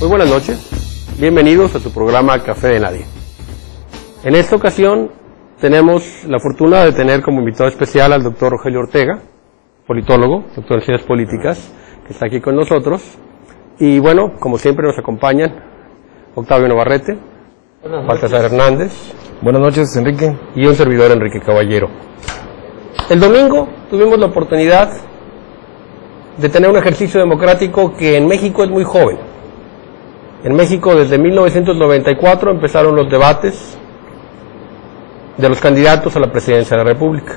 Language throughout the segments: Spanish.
Muy buenas noches, bienvenidos a su programa Café de Nadie. En esta ocasión tenemos la fortuna de tener como invitado especial al doctor Rogelio Ortega, politólogo, doctor en Ciencias Políticas, que está aquí con nosotros. Y bueno, como siempre nos acompañan Octavio Navarrete, Baltasar Hernández. Buenas noches, Enrique. Y un servidor, Enrique Caballero. El domingo tuvimos la oportunidad de tener un ejercicio democrático que en México es muy joven. En México desde 1994 empezaron los debates de los candidatos a la presidencia de la República.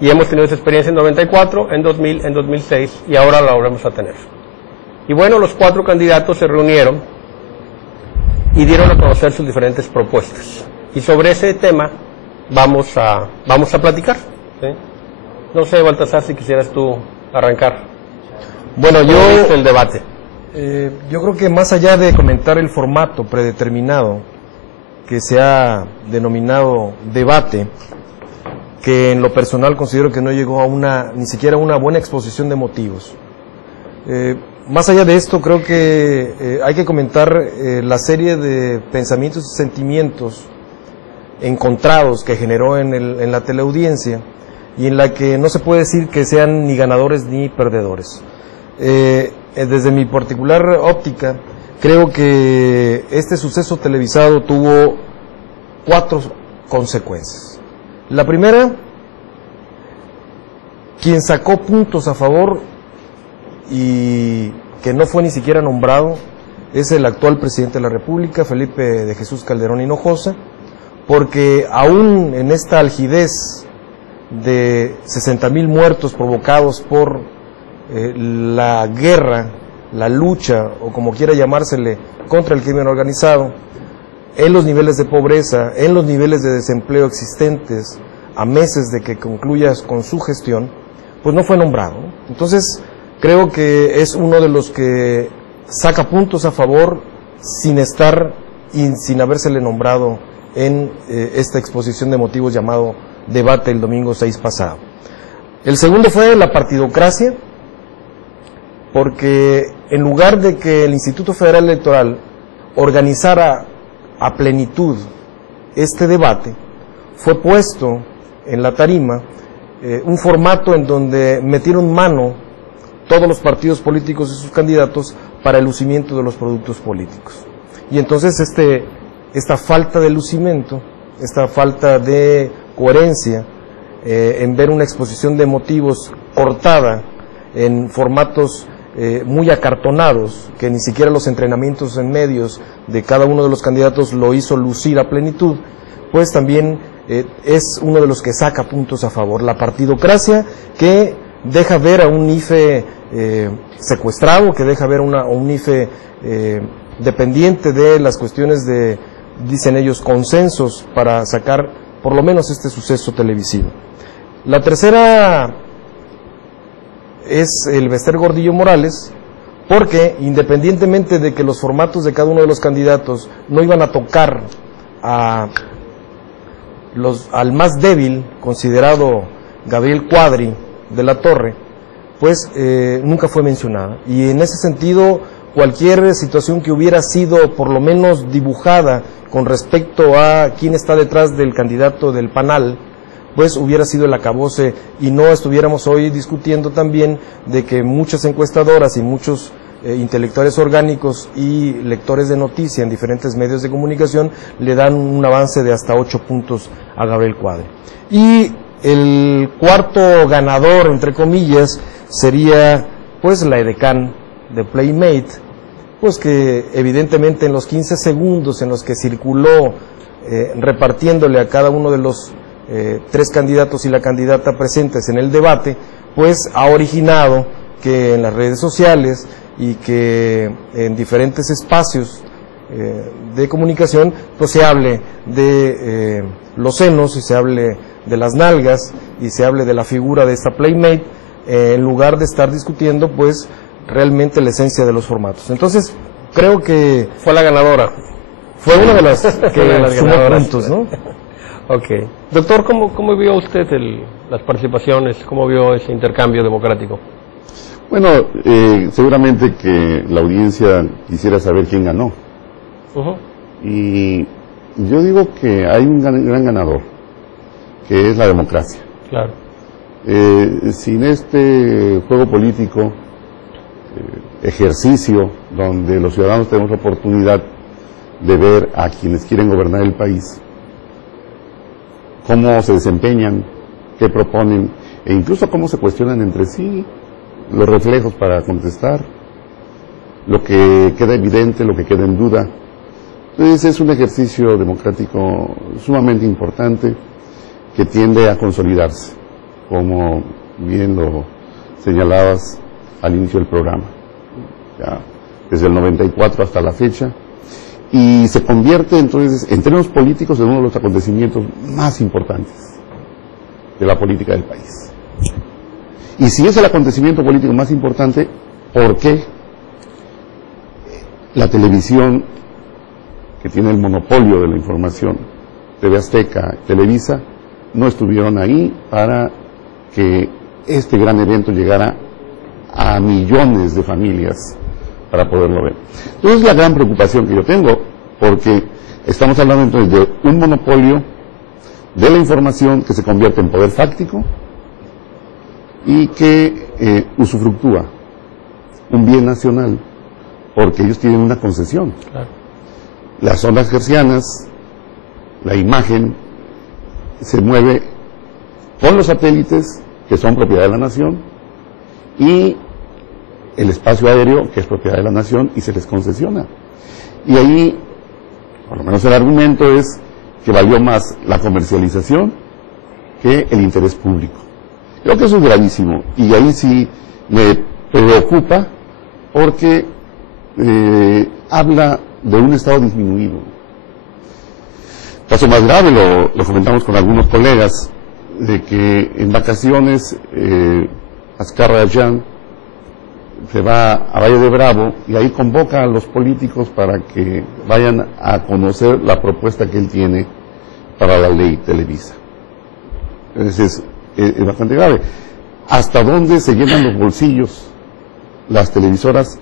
Y hemos tenido esa experiencia en 94, en 2000, en 2006 y ahora la volvemos a tener. Y bueno, los 4 candidatos se reunieron y dieron a conocer sus diferentes propuestas. Y sobre ese tema vamos a platicar, ¿sí? No sé, Baltasar, si quisieras tú arrancar. Bueno, el debate. Yo creo que más allá de comentar el formato predeterminado que se ha denominado debate, que en lo personal considero que no llegó a ni siquiera a una buena exposición de motivos. Más allá de esto, creo que hay que comentar la serie de pensamientos y sentimientos encontrados que generó en la teleaudiencia y en la que no se puede decir que sean ni ganadores ni perdedores. Desde mi particular óptica, creo que este suceso televisado tuvo 4 consecuencias. La primera, quien sacó puntos a favor y que no fue ni siquiera nombrado, es el actual presidente de la República, Felipe de Jesús Calderón Hinojosa, porque aún en esta algidez de 60,000 muertos provocados por la guerra, la lucha, o como quiera llamársele, contra el crimen organizado, en los niveles de pobreza, en los niveles de desempleo existentes, a meses de que concluyas con su gestión, pues no fue nombrado. Entonces, creo que es uno de los que saca puntos a favor sin estar y sin habérsele nombrado en esta exposición de motivos llamado debate el domingo 6 pasado. El segundo fue la partidocracia, porque en lugar de que el Instituto Federal Electoral organizara a plenitud este debate, fue puesto en la tarima un formato en donde metieron mano todos los partidos políticos y sus candidatos para el lucimiento de los productos políticos. Y entonces esta falta de lucimiento, esta falta de coherencia en ver una exposición de motivos cortada en formatos muy acartonados, que ni siquiera los entrenamientos en medios de cada uno de los candidatos lo hizo lucir a plenitud, pues también es uno de los que saca puntos a favor. La partidocracia que deja ver a un IFE secuestrado, que deja ver a un IFE dependiente de las cuestiones de, dicen ellos, consensos para sacar por lo menos este suceso televisivo. La tercera es el Bester Gordillo Morales, porque independientemente de que los formatos de cada uno de los candidatos no iban a tocar al más débil, considerado Gabriel Cuadri de la Torre, pues nunca fue mencionada. Y en ese sentido, cualquier situación que hubiera sido por lo menos dibujada con respecto a quién está detrás del candidato del PANAL, pues hubiera sido el acabose y no estuviéramos hoy discutiendo también de que muchas encuestadoras y muchos intelectuales orgánicos y lectores de noticia en diferentes medios de comunicación le dan un avance de hasta 8 puntos a Gabriel Cuadri. Y el cuarto ganador, entre comillas, sería pues la edecán de Playmate, pues que evidentemente en los 15 segundos en los que circuló repartiéndole a cada uno de los 3 candidatos y la candidata presentes en el debate, pues ha originado que en las redes sociales y que en diferentes espacios de comunicación pues se hable de los senos y se hable de las nalgas y se hable de la figura de esta Playmate en lugar de estar discutiendo pues realmente la esencia de los formatos. Entonces creo que fue la ganadora, fue una de las que sumó puntos, ¿no? Ok. Doctor, ¿cómo vio usted las participaciones? ¿Cómo vio ese intercambio democrático? Bueno, seguramente que la audiencia quisiera saber quién ganó. Y yo digo que hay un gran ganador, que es la democracia. Claro. Sin este juego político, ejercicio, donde los ciudadanos tenemos la oportunidad de ver a quienes quieren gobernar el país, cómo se desempeñan, qué proponen, e incluso cómo se cuestionan entre sí, los reflejos para contestar, lo que queda evidente, lo que queda en duda. Entonces es un ejercicio democrático sumamente importante que tiende a consolidarse, como bien lo señalabas al inicio del programa, ya desde el 94 hasta la fecha, y se convierte entonces en términos políticos en uno de los acontecimientos más importantes de la política del país. Y si es el acontecimiento político más importante, ¿por qué la televisión, que tiene el monopolio de la información, TV Azteca, Televisa, no estuvieron ahí para que este gran evento llegara a millones de familias para poderlo ver? Entonces es la gran preocupación que yo tengo, porque estamos hablando entonces de un monopolio de la información que se convierte en poder fáctico y que usufructúa un bien nacional, porque ellos tienen una concesión. Claro. Las ondas hertzianas, la imagen, se mueve con los satélites, que son propiedad de la nación, y el espacio aéreo, que es propiedad de la nación, y se les concesiona. Y ahí, por lo menos el argumento es que valió más la comercialización que el interés público. Creo que eso es gravísimo, y ahí sí me preocupa, porque habla de un Estado disminuido. Caso más grave, lo comentamos con algunos colegas, de que en vacaciones Azcárraga Allán se va a Valle de Bravo y ahí convoca a los políticos para que vayan a conocer la propuesta que él tiene para la ley Televisa. Entonces es bastante grave. ¿Hasta dónde se llenan los bolsillos las televisoras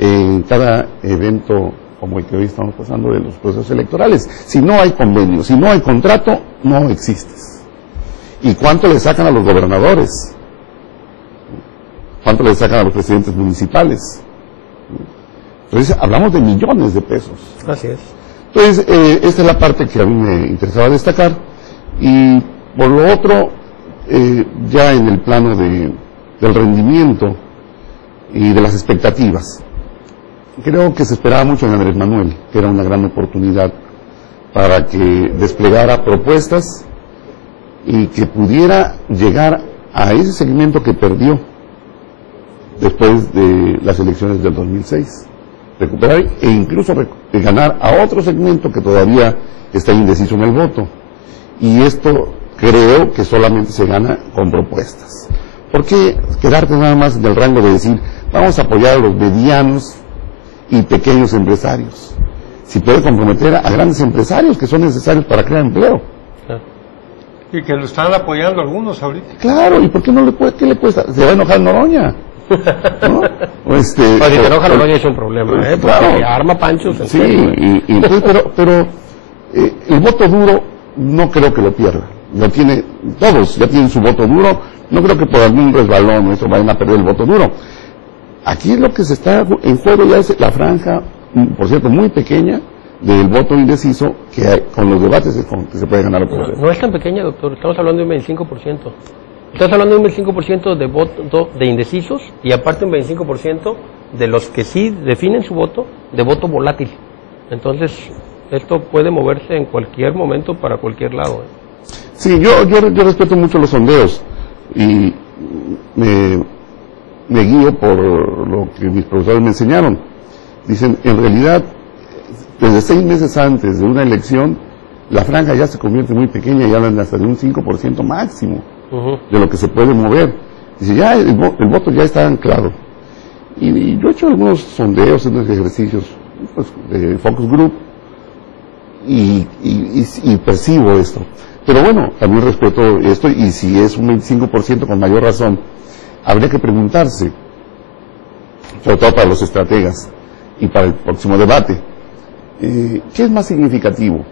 en cada evento como el que hoy estamos pasando de los procesos electorales? Si no hay convenio, si no hay contrato, no existes. ¿Y cuánto le sacan a los gobernadores? ¿Cuánto le sacan a los presidentes municipales? Entonces hablamos de millones de pesos. Así es. Entonces esta es la parte que a mí me interesaba destacar. Y por lo otro, ya en el plano del rendimiento y de las expectativas, creo que se esperaba mucho en Andrés Manuel, que era una gran oportunidad para que desplegara propuestas y que pudiera llegar a ese segmento que perdió después de las elecciones del 2006, recuperar e incluso ganar a otro segmento que todavía está indeciso en el voto. Y esto creo que solamente se gana con propuestas. ¿Por qué quedarte nada más en el rango de decir vamos a apoyar a los medianos y pequeños empresarios, si puede comprometer a grandes empresarios que son necesarios para crear empleo? Claro. Y que lo están apoyando algunos ahorita. Claro, ¿y por qué no le puede? ¿Qué le cuesta? Se va a enojar Noroña, ¿no? Si te enoja Noroña es un problema, porque claro, arma panchos. Sí, y entonces, pero el voto duro no creo que lo pierda. Lo tiene, todos ya tienen su voto duro. No creo que por algún resbalón eso vayan a perder el voto duro. Aquí lo que se está en juego ya es la franja, por cierto, muy pequeña, del voto indeciso, que con los debates es con que se puede ganar el poder. No es tan pequeña, doctor. Estamos hablando de un 25%. Estás hablando de un 25% de voto de indecisos y aparte un 25% de los que sí definen su voto, de voto volátil. Entonces, esto puede moverse en cualquier momento para cualquier lado. Sí, yo respeto mucho los sondeos y me guío por lo que mis profesores me enseñaron. Dicen, en realidad, desde 6 meses antes de una elección, la franja ya se convierte muy pequeña y hablan hasta de un 5% máximo de lo que se puede mover. Dice, ya el voto ya está anclado. Y yo he hecho algunos sondeos, unos ejercicios pues, de focus group y percibo esto. Pero bueno, también respeto esto, y si es un 25% con mayor razón, habría que preguntarse, sobre todo para los estrategas y para el próximo debate. ¿Qué es más significativo?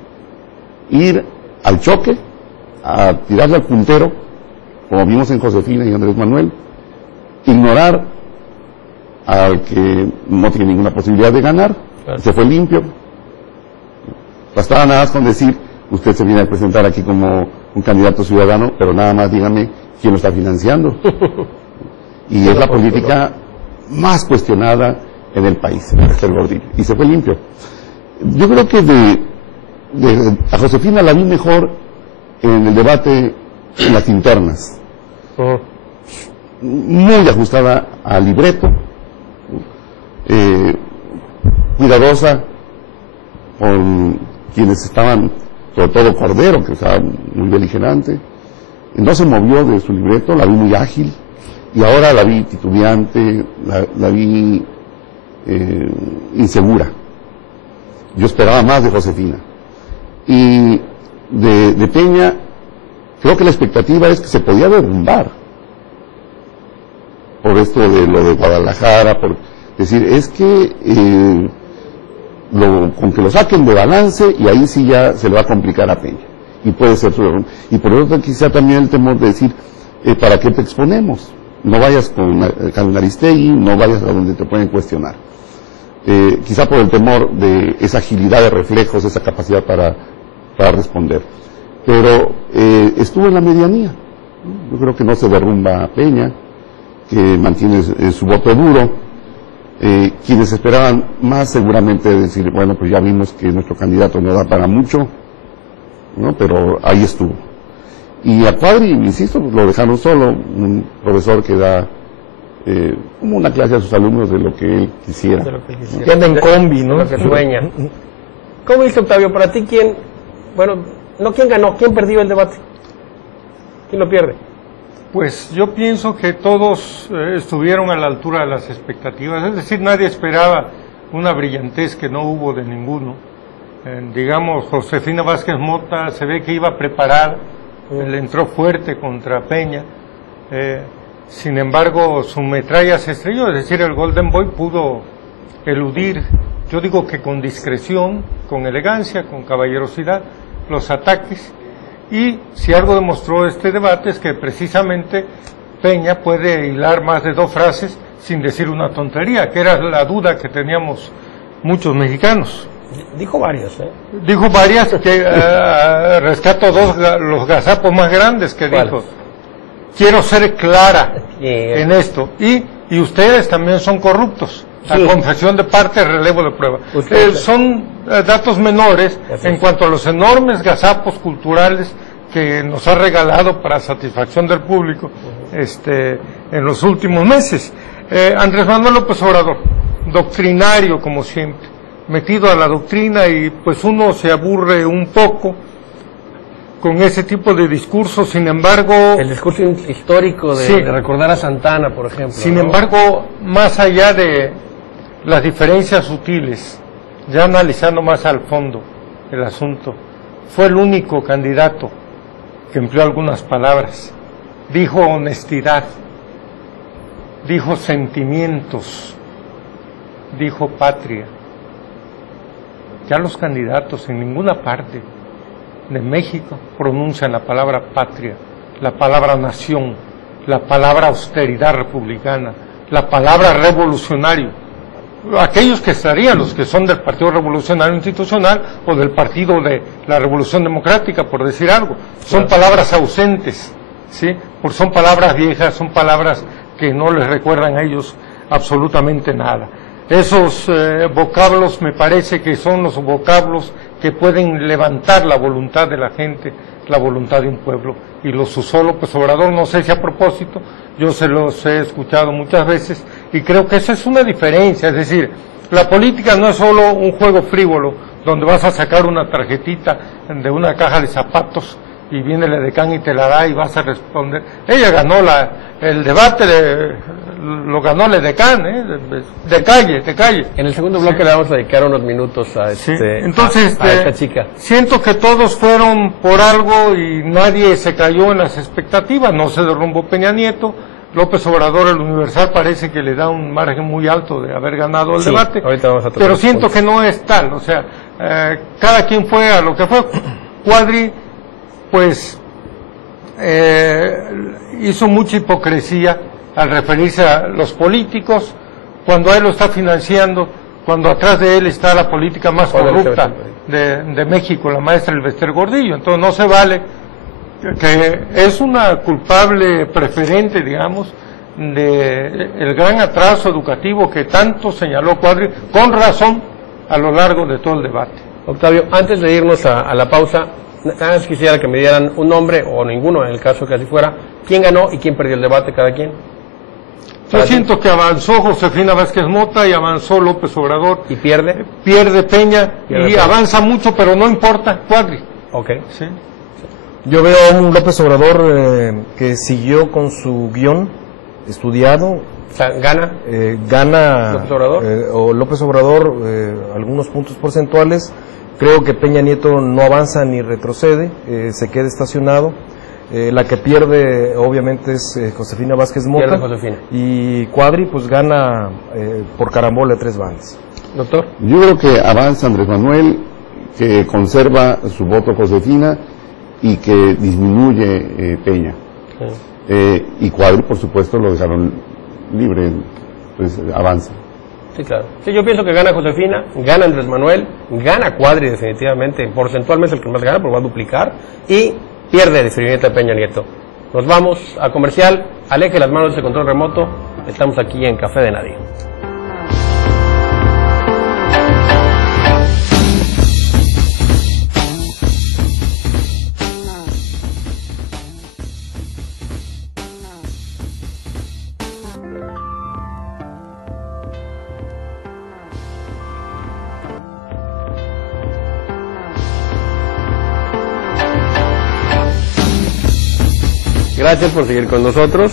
¿Ir al choque, a tirarle al puntero, como vimos en Josefina y Andrés Manuel, ignorar al que no tiene ninguna posibilidad de ganar, se fue limpio? Bastaba nada más con decir, usted se viene a presentar aquí como un candidato ciudadano, pero nada más dígame quién lo está financiando. Y es la política más cuestionada en el país, el Gordillo, y se fue limpio. Yo creo que a Josefina la vi mejor en el debate en las internas, muy ajustada al libreto, cuidadosa con quienes estaban, sobre todo Cordero, que estaba muy beligerante, no se movió de su libreto, la vi muy ágil, y ahora la vi titubeante, la vi insegura. Yo esperaba más de Josefina. Y de Peña, creo que la expectativa es que se podía derrumbar por esto de lo de Guadalajara, por decir, es que con que lo saquen de balance y ahí sí ya se le va a complicar a Peña. Y puede ser su error. Y por otro quizá también el temor de decir, ¿para qué te exponemos? No vayas con Aristegui, no vayas a donde te pueden cuestionar. Quizá por el temor de esa agilidad de reflejos, esa capacidad para responder. Pero estuvo en la medianía. Yo creo que no se derrumba Peña, que mantiene su voto duro. Quienes esperaban más seguramente decir, bueno, pues ya vimos que nuestro candidato no da para mucho, ¿no? Pero ahí estuvo. Y a Cuadri, insisto, lo dejaron solo, un profesor que da como una clase a sus alumnos de lo que él quisiera. Que anda en combi, ¿no? Lo que sueña. ¿Cómo dice Octavio? Para ti, ¿quién? Bueno, no quién ganó, quién perdió el debate. ¿Quién lo pierde? Pues yo pienso que todos estuvieron a la altura de las expectativas, es decir, nadie esperaba una brillantez que no hubo de ninguno. Digamos, Josefina Vázquez Mota se ve que iba preparada, le entró fuerte contra Peña, sin embargo su metralla se estrelló, es decir, el Golden Boy pudo eludir, yo digo que con discreción, con elegancia, con caballerosidad, los ataques. Y si algo demostró este debate es que precisamente Peña puede hilar más de 2 frases sin decir una tontería, que era la duda que teníamos muchos mexicanos. Dijo varias, Dijo varias, que rescato 2, los gazapos más grandes que dijo. Quiero ser clara en esto. Y ustedes también son corruptos. La confesión de parte, relevo de prueba. Son datos menores en cuanto a los enormes gazapos culturales que nos ha regalado para satisfacción del público en los últimos meses. Andrés Manuel López Obrador, doctrinario como siempre, metido a la doctrina, y pues uno se aburre un poco con ese tipo de discursos. Sin embargo, el discurso histórico de recordar a Santana, por ejemplo. Sin embargo, más allá de las diferencias sutiles, ya analizando más al fondo el asunto, fue el único candidato que empleó algunas palabras. Dijo honestidad, dijo sentimientos, dijo patria. Ya los candidatos en ninguna parte de México pronuncian la palabra patria, la palabra nación, la palabra austeridad republicana, la palabra revolucionario. Aquellos que estarían, los que son del Partido Revolucionario Institucional o del Partido de la Revolución Democrática, por decir algo, son palabras ausentes, ¿sí? Porque son palabras viejas, son palabras que no les recuerdan a ellos absolutamente nada. Esos vocablos me parece que son los vocablos que pueden levantar la voluntad de la gente, la voluntad de un pueblo, y los usó López Obrador, no sé si a propósito, yo se los he escuchado muchas veces, y creo que esa es una diferencia. Es decir, la política no es solo un juego frívolo, donde vas a sacar una tarjetita de una caja de zapatos, y viene el edecán y te la da y vas a responder. Ella ganó el debate, lo ganó el edecán, de calle. En el segundo bloque le vamos a dedicar unos minutos a, Entonces, a esta chica. Siento que todos fueron por algo y nadie se cayó en las expectativas. No se derrumbó Peña Nieto, López Obrador, el Universal, parece que le da un margen muy alto de haber ganado el Sí, debate, ahorita vamos a tocar pero los siento puntos. que no es tal, o sea, cada quien fue a lo que fue. Cuadri, pues, hizo mucha hipocresía al referirse a los políticos, cuando a él lo está financiando, cuando atrás de él está la política más corrupta de México, la maestra Elvester Gordillo. Entonces no se vale, que es una culpable preferente, digamos, de el gran atraso educativo que tanto señaló Cuadri, con razón, a lo largo de todo el debate. Octavio, antes de irnos a la pausa, nada más quisiera que me dieran un nombre, o ninguno en el caso que así fuera, quién ganó y quién perdió el debate cada quien. Yo siento que avanzó Josefina Vázquez Mota y avanzó López Obrador. ¿Y pierde? Pierde Peña Pierde y Peña. avanza mucho, pero no importa, Cuadri. Ok. ¿Sí? Yo veo a un López Obrador que siguió con su guión estudiado, O sea, gana. gana ¿López Obrador? López Obrador algunos puntos porcentuales. Creo que Peña Nieto no avanza ni retrocede, se queda estacionado. La que pierde obviamente es Josefina Vázquez Mota. Pierde Josefina. Y Cuadri pues gana por carambola 3 bandas. Doctor. Yo creo que avanza Andrés Manuel, que conserva su voto Josefina y que disminuye Peña. Sí. Y Cuadri, por supuesto, lo dejaron libre, pues avanza. Sí, claro. Sí, yo pienso que gana Josefina, gana Andrés Manuel, gana Cuadri definitivamente, porcentualmente es el que más gana, porque va a duplicar, y pierde definitivamente a Peña Nieto. Nos vamos a comercial, aleje las manos de ese control remoto, estamos aquí en Café de Nadie. Gracias por seguir con nosotros.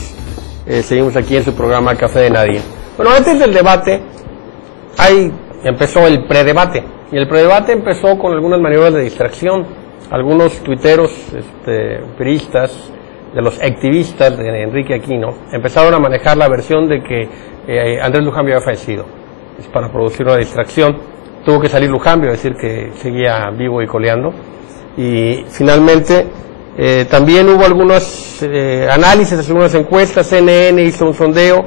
Seguimos aquí en su programa Café de Nadie. Bueno, antes del debate, empezó el predebate. Y el predebate empezó con algunas maniobras de distracción. Algunos tuiteros, periodistas, de los activistas de Enrique Aquino, empezaron a manejar la versión de que Andrés Lujambio había fallecido. Es para producir una distracción. Tuvo que salir Lujambio a decir que seguía vivo y coleando. Y finalmente también hubo algunos análisis, algunas encuestas. CNN hizo un sondeo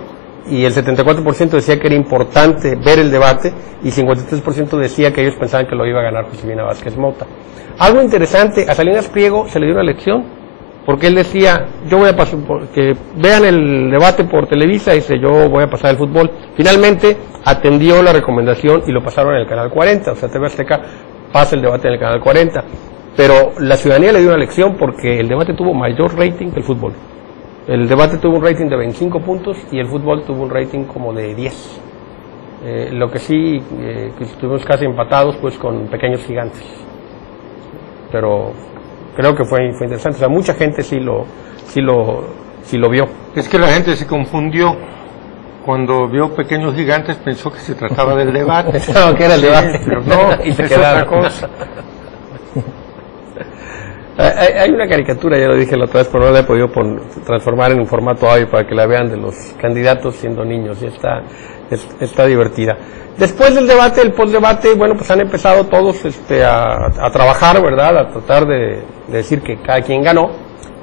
y el 74% decía que era importante ver el debate y 53% decía que ellos pensaban que lo iba a ganar Josefina Vázquez Mota. Algo interesante, a Salinas Pliego se le dio una lección, porque él decía, yo voy a pasar, que vean el debate por Televisa, y dice, yo voy a pasar el fútbol. Finalmente atendió la recomendación y lo pasaron en el Canal 40, o sea, TV Azteca pasa el debate en el Canal 40. Pero la ciudadanía le dio una lección porque el debate tuvo mayor rating que el fútbol. El debate tuvo un rating de 25 puntos y el fútbol tuvo un rating como de 10. Lo que sí, que estuvimos casi empatados pues con Pequeños Gigantes. Pero creo que fue interesante. O sea, mucha gente sí lo vio. Es que la gente se confundió. Cuando vio Pequeños Gigantes pensó que se trataba del debate. Pensaba que era el debate. Pero no, y se es quedaron. otra cosa. Hay una caricatura, ya lo dije la otra vez, pero no la he podido transformar en un formato audio para que la vean, de los candidatos siendo niños, y está divertida. Después del debate, el postdebate, bueno, pues han empezado todos a trabajar, ¿verdad? A tratar de decir que cada quien ganó,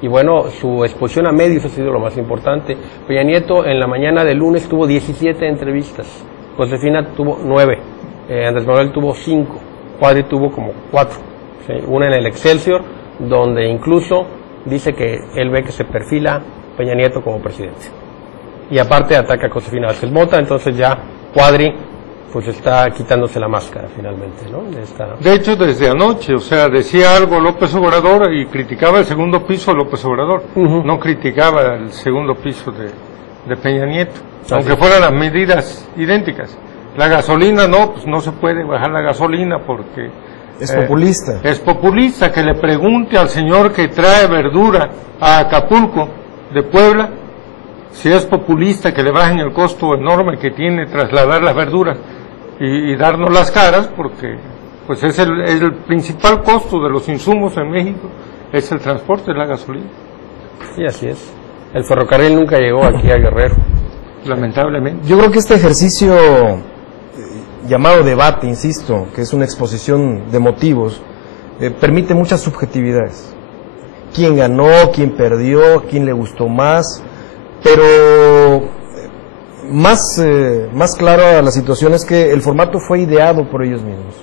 y bueno, su exposición a medios ha sido lo más importante. Peña Nieto en la mañana del lunes tuvo 17 entrevistas, Josefina tuvo 9, Andrés Manuel tuvo 5, Cuadri tuvo como 4, ¿sí? Una en el Excelsior, donde incluso dice que él ve que se perfila Peña Nieto como presidente. Y aparte ataca a Josefina Vázquez Mota, entonces ya Cuadri pues está quitándose la máscara finalmente, ¿no? De hecho, desde anoche, o sea, decía algo López Obrador y criticaba el segundo piso de López Obrador, no criticaba el segundo piso de Peña Nieto, aunque fueran las medidas idénticas. La gasolina no, pues no se puede bajar la gasolina porque es populista. Es populista. Que le pregunte al señor que trae verdura a Acapulco de Puebla si es populista que le bajen el costo enorme que tiene trasladar las verduras y darnos las caras, porque pues es el principal costo de los insumos en México, es el transporte, es la gasolina. Sí, así es. El ferrocarril nunca llegó aquí a Guerrero. Lamentablemente. Yo creo que este ejercicio llamado debate, insisto, que es una exposición de motivos, permite muchas subjetividades. Quién ganó, quién perdió, quién le gustó más, pero más clara la situación es que el formato fue ideado por ellos mismos.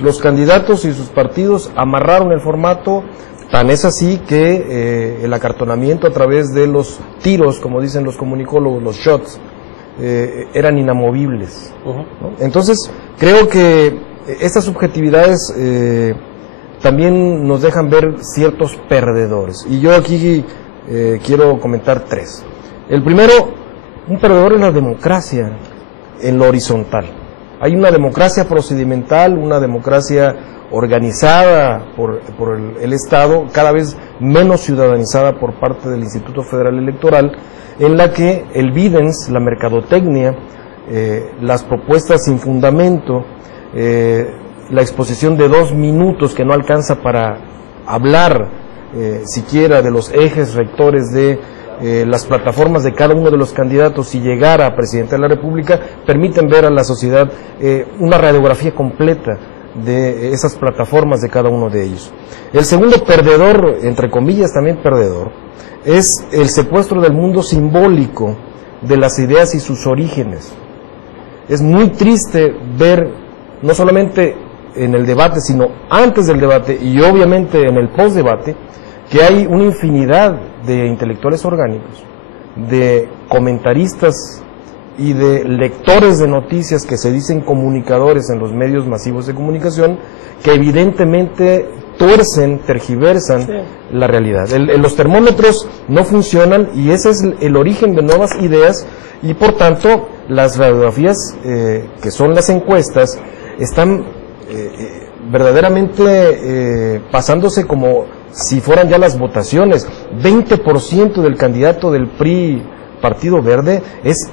Los candidatos y sus partidos amarraron el formato, tan es así que el acartonamiento a través de los tiros, como dicen los comunicólogos, los shots, eran inamovibles, ¿no? Entonces creo que estas subjetividades también nos dejan ver ciertos perdedores, y yo aquí quiero comentar tres. El primero, un perdedor es la democracia en lo horizontal. Hay una democracia procedimental, una democracia organizada por el Estado, cada vez menos ciudadanizada por parte del Instituto Federal Electoral, en la que el videns, la mercadotecnia, las propuestas sin fundamento, la exposición de 2 minutos que no alcanza para hablar siquiera de los ejes rectores de las plataformas de cada uno de los candidatos y llegar a presidente de la República, permiten ver a la sociedad una radiografía completa de esas plataformas de cada uno de ellos. El segundo perdedor, entre comillas también perdedor, es el secuestro del mundo simbólico de las ideas y sus orígenes. Es muy triste ver, no solamente en el debate, sino antes del debate y obviamente en el postdebate, que hay una infinidad de intelectuales orgánicos, de comentaristas y de lectores de noticias que se dicen comunicadores en los medios masivos de comunicación, que evidentemente tuercen, tergiversan la realidad. Los termómetros no funcionan y ese es el origen de nuevas ideas, y por tanto las radiografías que son las encuestas están verdaderamente pasándose como si fueran ya las votaciones. 20% del candidato del PRI, Partido Verde, es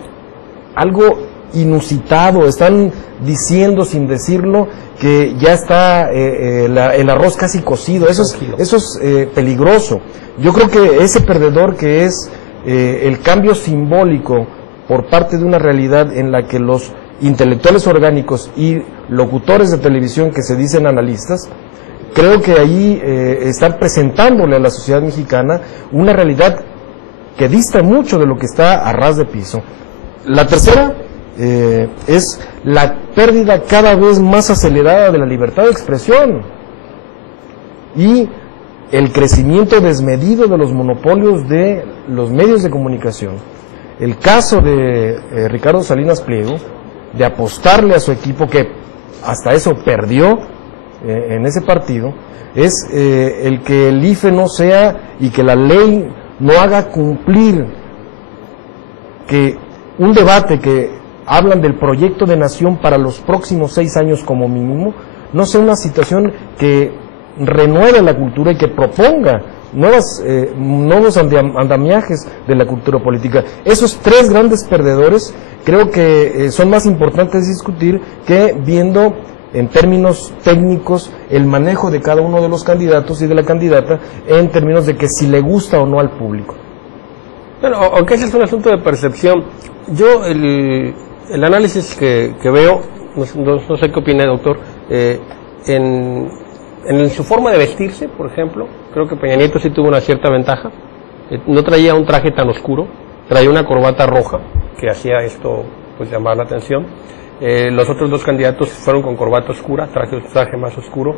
algo inusitado. Están diciendo sin decirlo que ya está el arroz casi cocido. Eso es peligroso. Yo creo que ese perdedor, que es el cambio simbólico por parte de una realidad en la que los intelectuales orgánicos y locutores de televisión que se dicen analistas, creo que ahí están presentándole a la sociedad mexicana una realidad que dista mucho de lo que está a ras de piso. La tercera es la pérdida cada vez más acelerada de la libertad de expresión y el crecimiento desmedido de los monopolios de los medios de comunicación. El caso de Ricardo Salinas Pliego, de apostarle a su equipo, que hasta eso perdió en ese partido, es el que el IFE no sea y que la ley no haga cumplir, que un debate que hablan del proyecto de nación para los próximos 6 años como mínimo, no sea una situación que renueve la cultura y que proponga nuevos andamiajes de la cultura política. Esos 3 grandes perdedores creo que son más importantes discutir que viendo en términos técnicos el manejo de cada uno de los candidatos y de la candidata en términos de que si le gusta o no al público. Bueno, aunque ese es un asunto de percepción, yo el análisis que veo, no sé qué opina el doctor, en su forma de vestirse, por ejemplo, creo que Peña Nieto sí tuvo una cierta ventaja. No traía un traje tan oscuro, traía una corbata roja que hacía esto pues llamar la atención. Los otros 2 candidatos fueron con corbata oscura, traje más oscuro.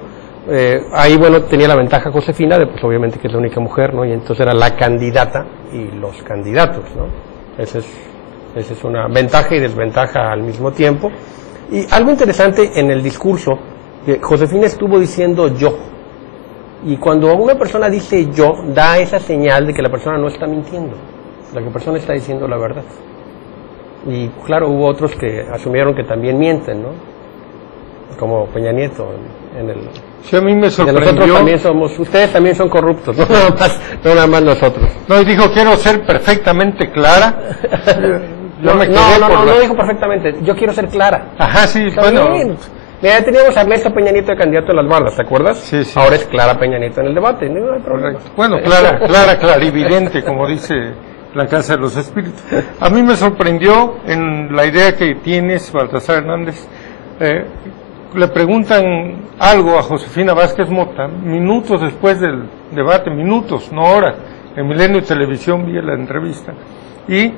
Ahí, bueno, tenía la ventaja Josefina, de pues obviamente que es la única mujer, ¿no? Y entonces era la candidata y los candidatos, ¿no? Esa es una ventaja y desventaja al mismo tiempo. Y algo interesante en el discurso, que Josefina estuvo diciendo yo. Y cuando una persona dice yo, da esa señal de que la persona no está mintiendo, la persona está diciendo la verdad. Y claro, hubo otros que asumieron que también mienten, ¿no? Como Peña Nieto Sí, a mí me sorprendió. Nosotros también ustedes también son corruptos, no nada más nosotros. No, y dijo, quiero ser perfectamente clara. No dijo perfectamente, yo quiero ser clara. Ajá, sí, Bueno, Mira, ya teníamos a Ernesto Peña Nieto de candidato a las bardas, ¿te acuerdas? Sí, sí. Ahora es Clara Peña Nieto en el debate, no hay problema. Correcto. Bueno, clarividente, como dice la Casa de los Espíritus. A mí me sorprendió en la idea que tienes, Baltasar Hernández, le preguntan algo a Josefina Vázquez Mota, minutos después del debate, minutos, no horas, en Milenio Televisión vi la entrevista, y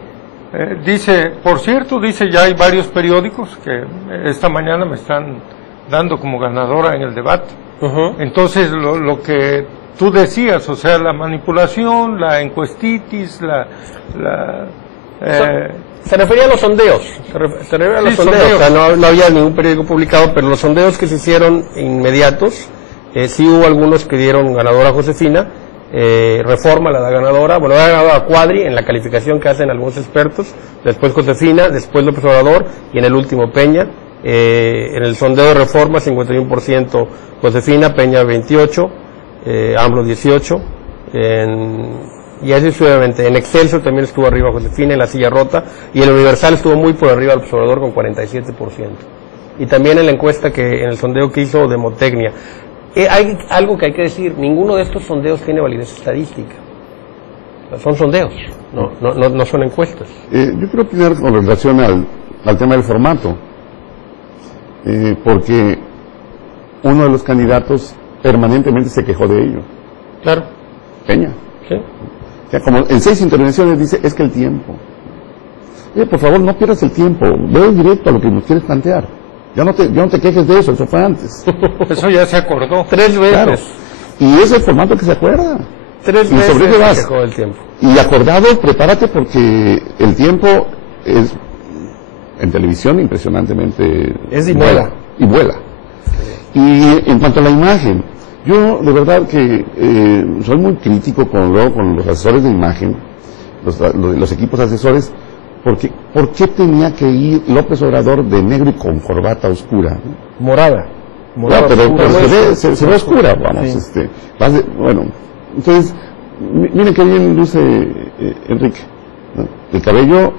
dice, por cierto, dice, ya hay varios periódicos que esta mañana me están dando como ganadora en el debate. Entonces, lo que tú decías, o sea, la manipulación, la encuestitis, se refería a los sondeos, se refería a los sondeos. O sea, no había ningún periódico publicado, pero los sondeos que se hicieron inmediatos, sí hubo algunos que dieron ganadora a Josefina, Reforma la da ganadora, bueno, da ganadora a Cuadri en la calificación que hacen algunos expertos, después Josefina, después López Obrador y en el último Peña. En el sondeo de Reforma 51% Josefina, Peña 28%, AMLO 18%, y así sucesivamente. En Excelsior también estuvo arriba Josefina, en La Silla Rota, y el Universal estuvo muy por arriba del observador con 47%. Y también en la encuesta en el sondeo que hizo Demotecnia. Hay algo que hay que decir, ninguno de estos sondeos tiene validez estadística. Son sondeos, no son encuestas. Yo quiero opinar con relación al tema del formato, porque uno de los candidatos permanentemente se quejó de ello. Claro. Peña. Sí. O sea, como en 6 intervenciones dice, es que el tiempo. Por favor, no pierdas el tiempo, ve directo a lo que nos quieres plantear. Ya no te quejes de eso fue antes. Eso ya se acordó. 3 veces. Claro. Y es el formato que se acuerda. 3 y veces sobre qué vas. se quejó del tiempo. Y acordado, prepárate porque el tiempo es en televisión impresionantemente Es y vuela. Y vuela. Y en cuanto a la imagen, yo de verdad que soy muy crítico con los asesores de imagen, los equipos asesores, porque ¿por qué tenía que ir López Obrador de negro y con corbata oscura? Morada. No, pero se ve oscura, vamos. Sí. Bueno, entonces, miren qué bien luce Enrique, ¿no? El cabello,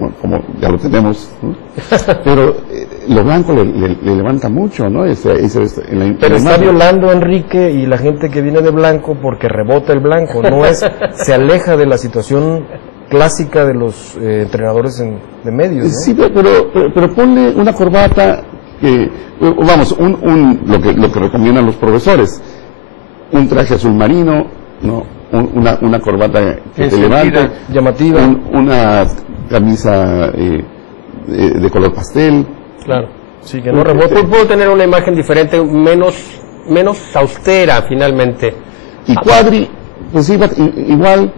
bueno, como ya lo tenemos, ¿no? Pero lo blanco le levanta mucho, ¿no? Pero está violando Enrique y la gente que viene de blanco porque rebota el blanco, se aleja de la situación clásica de los entrenadores de medios, ¿no? Sí, pero ponle una corbata vamos, lo que recomiendan los profesores, un traje azul marino, ¿no? Una corbata que te levante, llamativa, una camisa de color pastel. Claro. Sí, que no rebote. Puedo tener una imagen diferente, menos austera finalmente. Y Cuadri, pues iba igual,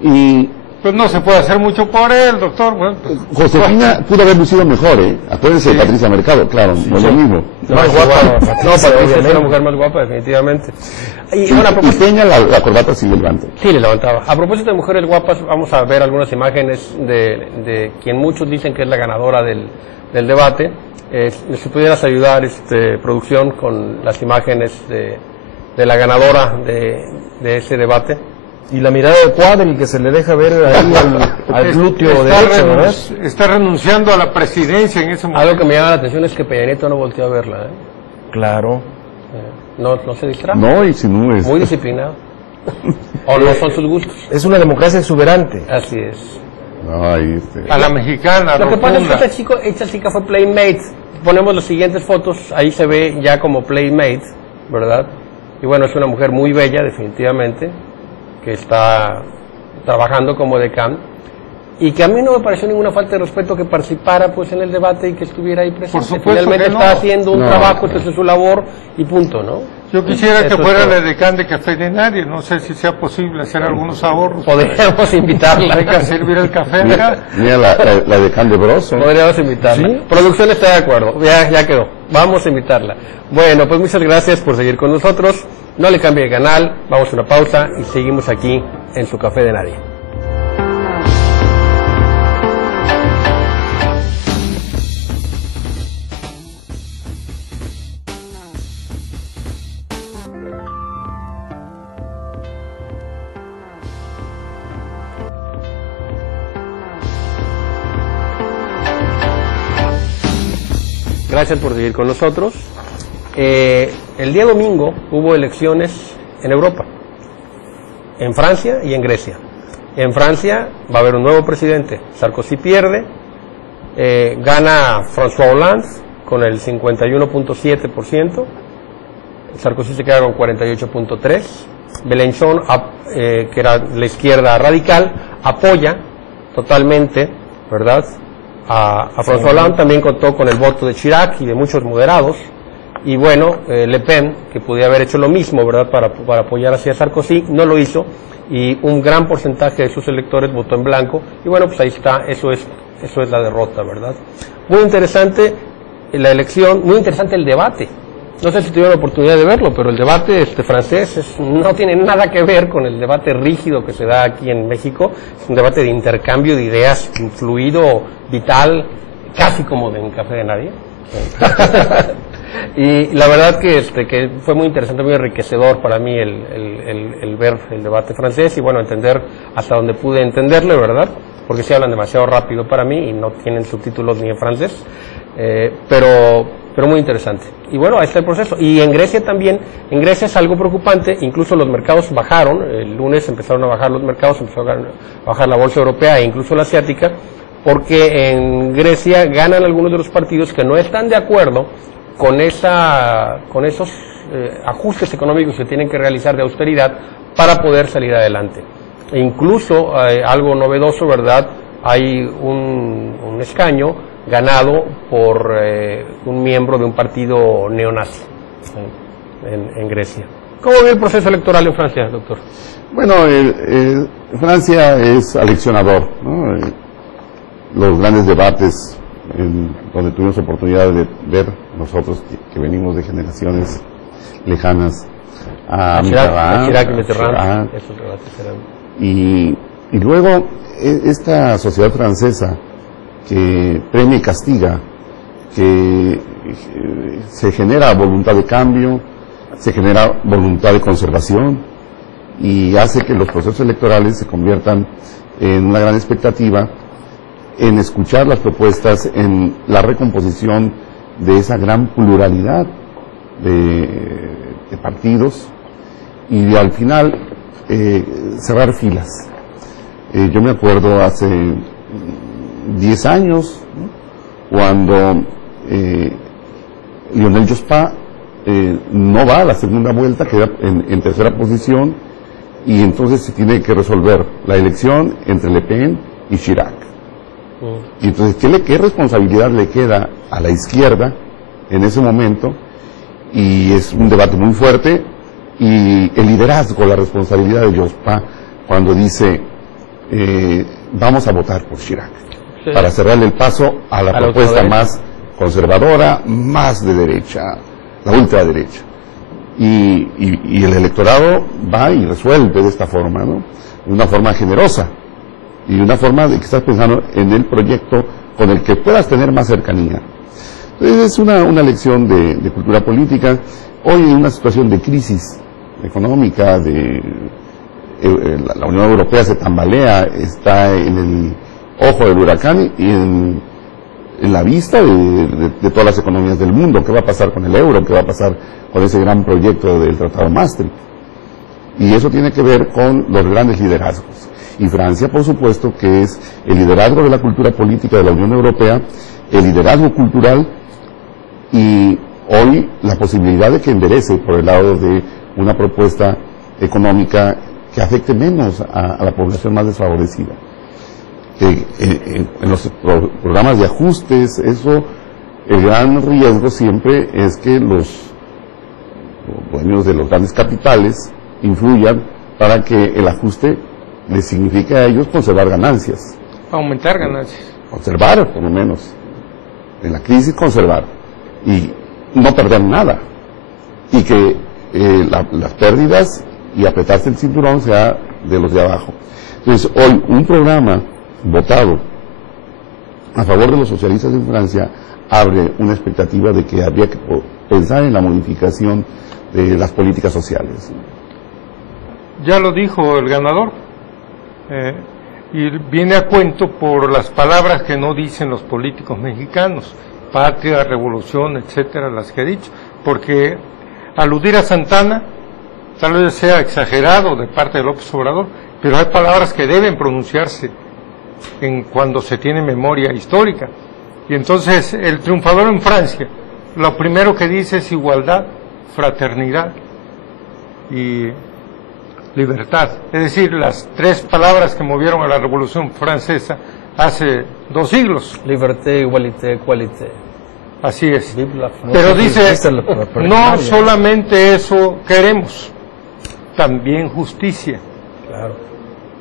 y pues no se puede hacer mucho por él, doctor. Bueno, pues, Josefina pudo haber lucido mejor, Acuérdense de Patricia Mercado, claro, no es lo mismo. Más guapa. No, Patricia es una mujer más guapa, definitivamente. Y Peña la corbata sí le levanta. Sí, le levantaba. A propósito de mujeres guapas, vamos a ver algunas imágenes de quien muchos dicen que es la ganadora del debate. Si pudieras ayudar, producción, con las imágenes de la ganadora de ese debate. Y la mirada de Cuadri que se le deja ver ahí al glúteo derecho, ¿verdad? Está renunciando a la presidencia en ese momento. Algo que me llama la atención es que Peña Nieto no volteó a verla, Claro. No se distrae. No, y si no es... Muy disciplinado. O no son sus gustos. Es una democracia exuberante. Así es. Ay, a la mexicana, Lo que pasa es que esta chica fue Playmate. Ponemos las siguientes fotos, ahí se ve ya como Playmate, ¿verdad? Y bueno, es una mujer muy bella, definitivamente, que está trabajando como decán, y que a mí no me pareció ninguna falta de respeto que participara pues en el debate y que estuviera ahí presente. Por supuesto. Finalmente que no. está haciendo un trabajo, esta es su labor y punto, ¿no? Yo quisiera Eso que fuera es todo. la decán de Café de Nadie, no sé si sea posible hacer algunos ahorros. Podríamos invitarla. Hay que servir el café acá. Mira la decán de Broso. Podríamos invitarla. ¿Sí? Producción está de acuerdo, ya quedó. Vamos a invitarla. Bueno, pues muchas gracias por seguir con nosotros. No le cambie de canal, vamos a una pausa y seguimos aquí en su Café de Nadie. Gracias por seguir con nosotros. El día domingo hubo elecciones en Europa, en Francia y en Grecia. En Francia va a haber un nuevo presidente. Sarkozy pierde, gana François Hollande con el 51.7%, Sarkozy se queda con 48.3%, Mélenchon, que era la izquierda radical, apoya totalmente, ¿verdad?, a François Hollande. También contó con el voto de Chirac y de muchos moderados, y bueno, Le Pen, que podía haber hecho lo mismo, ¿verdad?, para apoyar hacia Sarkozy, no lo hizo, y un gran porcentaje de sus electores votó en blanco, y bueno, pues ahí está, eso es la derrota, ¿verdad? Muy interesante la elección, muy interesante el debate. No sé si tuvieron la oportunidad de verlo, pero el debate francés no tiene nada que ver con el debate rígido que se da aquí en México. Es un debate de intercambio de ideas, fluido, vital, casi como en Café de Nadie. Y la verdad que fue muy interesante, muy enriquecedor para mí el ver el debate francés y bueno, entender hasta donde pude entenderle, ¿verdad? Porque sí hablan demasiado rápido para mí y no tienen subtítulos ni en francés, pero muy interesante. Y bueno, ahí está el proceso. Y en Grecia también, en Grecia es algo preocupante, incluso los mercados bajaron, el lunes empezaron a bajar los mercados, empezó a bajar la bolsa europea e incluso la asiática, porque en Grecia ganan algunos de los partidos que no están de acuerdo con esos ajustes económicos que tienen que realizar de austeridad para poder salir adelante. E incluso algo novedoso, ¿verdad? Hay un escaño ganado por un miembro de un partido neonazi en Grecia. ¿Cómo ve el proceso electoral en Francia, doctor? Bueno, Francia es aleccionador, ¿no? Los grandes debates donde tuvimos oportunidad de ver nosotros que venimos de generaciones lejanas a Chirac y Mitterrand, esos debates eran... y luego esta sociedad francesa que premia y castiga, que se genera voluntad de cambio, se genera voluntad de conservación y hace que los procesos electorales se conviertan en una gran expectativa, en escuchar las propuestas, en la recomposición de esa gran pluralidad de partidos y al final cerrar filas. Yo me acuerdo hace 10 años, ¿no?, cuando Lionel Jospin no va a la segunda vuelta, queda en tercera posición, y entonces se tiene que resolver la elección entre Le Pen y Chirac. Y entonces, ¿qué responsabilidad le queda a la izquierda en ese momento? Y es un debate muy fuerte, y el liderazgo, la responsabilidad de Jospin cuando dice vamos a votar por Chirac, sí, para cerrarle el paso a la propuesta más conservadora, más de derecha, la ultraderecha. Y el electorado va y resuelve de esta forma, ¿no? De una forma generosa y una forma de que estás pensando en el proyecto con el que puedas tener más cercanía. Entonces es una lección de cultura política. Hoy en una situación de crisis económica, la Unión Europea se tambalea, está en el ojo del huracán y en la vista de todas las economías del mundo. ¿Qué va a pasar con el euro? ¿Qué va a pasar con ese gran proyecto del Tratado Maastricht? Y eso tiene que ver con los grandes liderazgos. Y Francia, por supuesto, que es el liderazgo de la cultura política de la Unión Europea, el liderazgo cultural, y hoy la posibilidad de que enderece por el lado de una propuesta económica que afecte menos a la población más desfavorecida. En los programas de ajustes, el gran riesgo siempre es que los dueños de los grandes capitales influyan para que el ajuste les signifique a ellos conservar ganancias. Aumentar ganancias. Conservar, por lo menos. En la crisis, conservar. Y no perder nada. Y que las pérdidas y apretarse el cinturón sea de los de abajo. Entonces, hoy un programa votado a favor de los socialistas en Francia abre una expectativa de que habría que pensar en la modificación de las políticas sociales. Ya lo dijo el ganador, y viene a cuento por las palabras que no dicen los políticos mexicanos. patria, revolución, etcétera, las que he dicho, porque aludir a Santana tal vez sea exagerado de parte de López Obrador, pero hay palabras que deben pronunciarse cuando se tiene memoria histórica. Y entonces el triunfador en Francia, lo primero que dice es igualdad, fraternidad y libertad. Es decir, las tres palabras que movieron a la Revolución Francesa hace 2 siglos. Liberté, igualité, equalité. Así es. Vive la France. Pero dice, no solamente eso queremos, también justicia. Claro.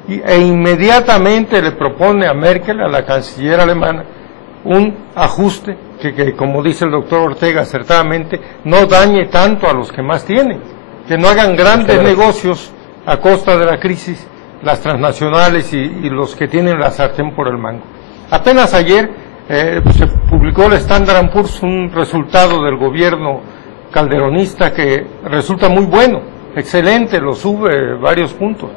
E inmediatamente le propone a Merkel, a la canciller alemana, un ajuste que como dice el doctor Ortega acertadamente, no dañe tanto a los que más tienen, que no hagan grandes negocios a costa de la crisis, las transnacionales y los que tienen la sartén por el mango. Apenas ayer se publicó el Standard & Poor's, un resultado del gobierno calderonista que resulta muy bueno, excelente, lo sube varios puntos.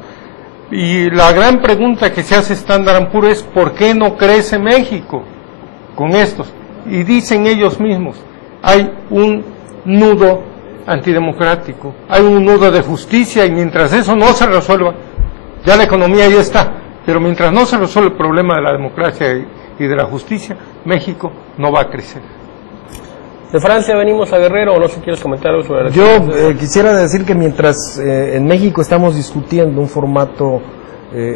Y la gran pregunta que se hace Standard & Poor's es ¿por qué no crece México con estos? Y dicen ellos mismos, hay un nudo antidemocrático, hay un nudo de justicia, y mientras eso no se resuelva, ya la economía ya está, pero mientras no se resuelve el problema de la democracia y de la justicia, México no va a crecer. De Francia venimos a Guerrero, o no sé si quieres comentar algo sobre Yo quisiera decir que mientras en México estamos discutiendo un formato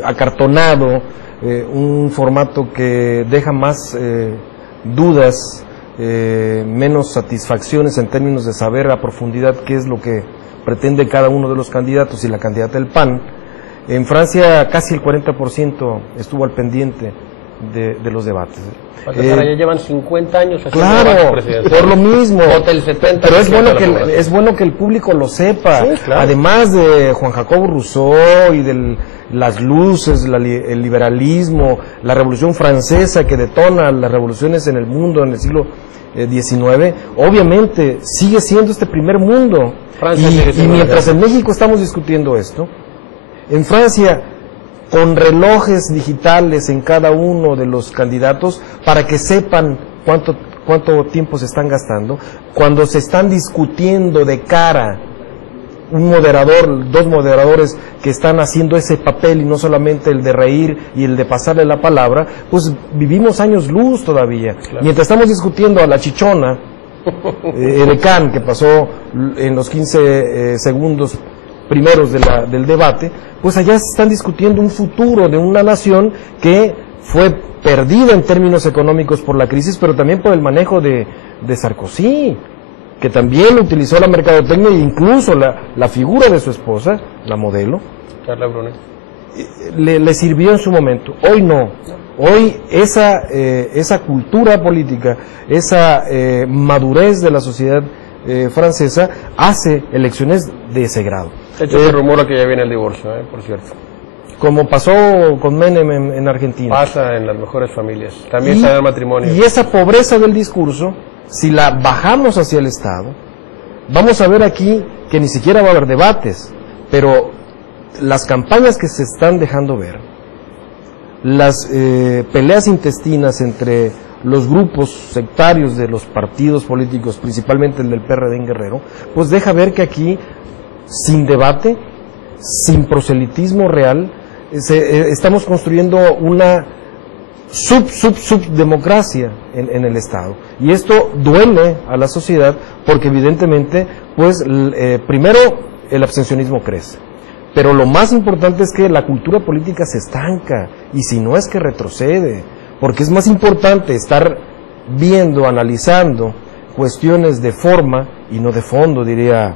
acartonado, un formato que deja más dudas, menos satisfacciones en términos de saber a profundidad qué es lo que pretende cada uno de los candidatos y la candidata del PAN, en Francia casi el 40% estuvo al pendiente de los debates. Ya llevan 50 años haciendo claro, por lo mismo, el 70%, pero es bueno que el público lo sepa, sí, claro. Además de Juan Jacobo Rousseau y de las luces, el liberalismo, la Revolución Francesa que detona las revoluciones en el mundo en el siglo XIX, obviamente sigue siendo este primer mundo, y mientras en México estamos discutiendo esto, en Francia, con relojes digitales en cada uno de los candidatos para que sepan cuánto tiempo se están gastando, cuando se están discutiendo de cara un moderador, 2 moderadores que están haciendo ese papel y no solamente el de reír y el de pasarle la palabra, pues vivimos años luz todavía. Claro. Mientras estamos discutiendo a la chichona, Edecán, que pasó en los 15 segundos primeros del debate, pues allá se están discutiendo un futuro de una nación que fue perdida en términos económicos por la crisis, pero también por el manejo de Sarkozy, que también utilizó la mercadotecnia e incluso la figura de su esposa, la modelo, Carla Brunet, le sirvió en su momento. Hoy no. Hoy esa cultura política, esa madurez de la sociedad francesa hace elecciones de ese grado. De hecho, se rumora que ya viene el divorcio, por cierto. Como pasó con Menem en Argentina. Pasa en las mejores familias. También está el matrimonio. Y esa pobreza del discurso, si la bajamos hacia el Estado, vamos a ver aquí que ni siquiera va a haber debates, pero las campañas que se están dejando ver, las peleas intestinas entre los grupos sectarios de los partidos políticos, principalmente el del PRD en Guerrero, pues deja ver que aquí, sin debate, sin proselitismo real, estamos construyendo una subdemocracia en el Estado. Y esto duele a la sociedad porque evidentemente, pues, primero, el abstencionismo crece. Pero lo más importante es que la cultura política se estanca, y si no es que retrocede, porque es más importante estar viendo, analizando cuestiones de forma y no de fondo, diría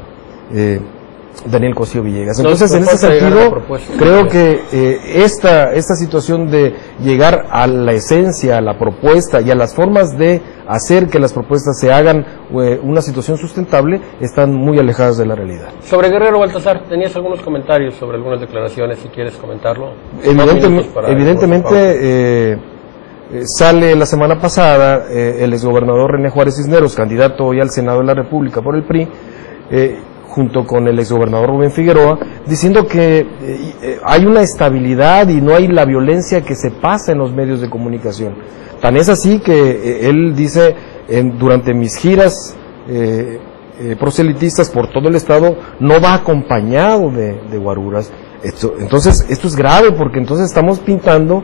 Daniel Cosío Villegas. Entonces, en ese sentido, creo que esta situación de llegar a la esencia, a la propuesta y a las formas de hacer que las propuestas se hagan una situación sustentable, están muy alejadas de la realidad. Sobre Guerrero, Baltasar, tenías algunos comentarios sobre algunas declaraciones, si quieres comentarlo. Evidentemente, sale la semana pasada el exgobernador René Juárez Cisneros, candidato hoy al Senado de la República por el PRI, junto con el exgobernador Rubén Figueroa, diciendo que hay una estabilidad y no hay la violencia que se pasa en los medios de comunicación. Tan es así que él dice durante mis giras proselitistas por todo el estado, no va acompañado de guaruras. Entonces, esto es grave, porque entonces estamos pintando,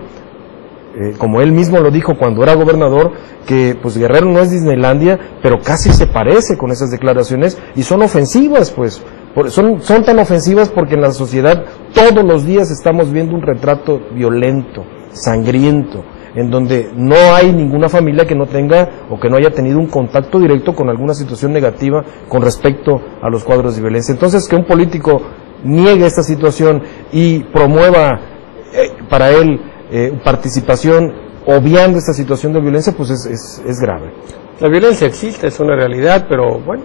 como él mismo lo dijo cuando era gobernador, que pues Guerrero no es Disneylandia, pero casi se parece con esas declaraciones, y son ofensivas, pues, son tan ofensivas porque en la sociedad todos los días estamos viendo un retrato violento, sangriento, en donde no hay ninguna familia que no tenga o que no haya tenido un contacto directo con alguna situación negativa con respecto a los cuadros de violencia. Entonces, que un político niegue esta situación y promueva para él participación obviando esta situación de violencia, pues es grave. La violencia existe, es una realidad, pero bueno,